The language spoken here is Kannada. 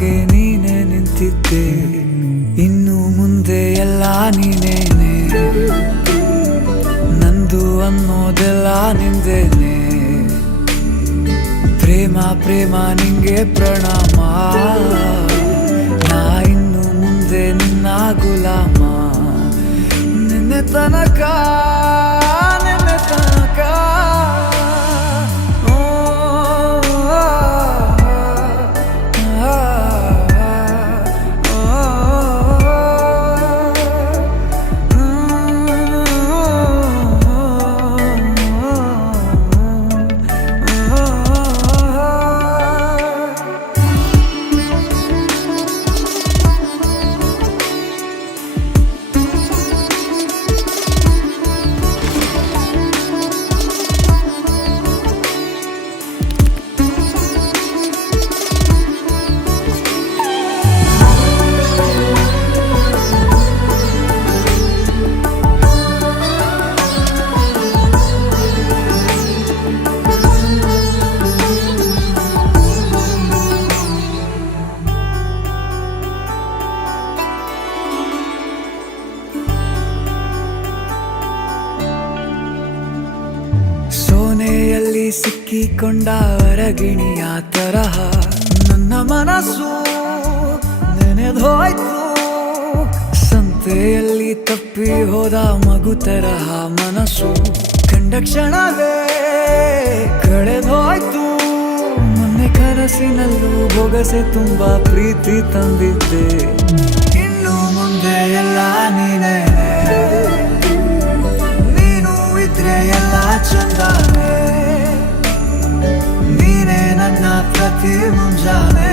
ಹಾಗೆ ನೀನೆ ನಿಂತಿದ್ದೆ, ಇನ್ನು ಮುಂದೆ ಎಲ್ಲ ನೀನೇನೆ, ನಂದು ಅನ್ನೋದೆಲ್ಲ ನಿಂದೇನೆ. ಪ್ರೇಮ ಪ್ರೇಮ ನಿಂಗೆ ಪ್ರಣಾಮ, ನಾ ಇನ್ನು ಮುಂದೆ ನಿನ್ನ ಗುಲಾಮ. ನಿನ್ನೆ ತನಕ ನಿನ್ನೆ ತನಕ ಸೋನೆಯಲ್ಲಿ ಸಿಕ್ಕಿಕೊಂಡ ಹೊರಗಿಣಿಯ ತರಹ ನನ್ನ ಮನಸ್ಸು ನೆನೆದೋಯ್ತು. ಸಂತೆಯಲ್ಲಿ ತಪ್ಪಿ ಹೋದ ಮಗು ತರಹ ಮನಸ್ಸು ಕಂಡ ಕ್ಷಣವೇ ಕಳೆದೋಯ್ತು. ಮೊನ್ನೆ ಕನಸಿನಲ್ಲೂ ಬೊಗಸೆ ತುಂಬಾ ಪ್ರೀತಿ ತಂದಿದ್ದೆ, ಇನ್ನು ಮುಂದೆ ಎಲ್ಲ ನೀನೇ, ನೀನು ಇದ್ರೆ ಎಲ್ಲ ಚಂದಾನೆ, ನೀನೇ ನನ್ನ ಪ್ರತಿ ಮುಂಜಾನೆ.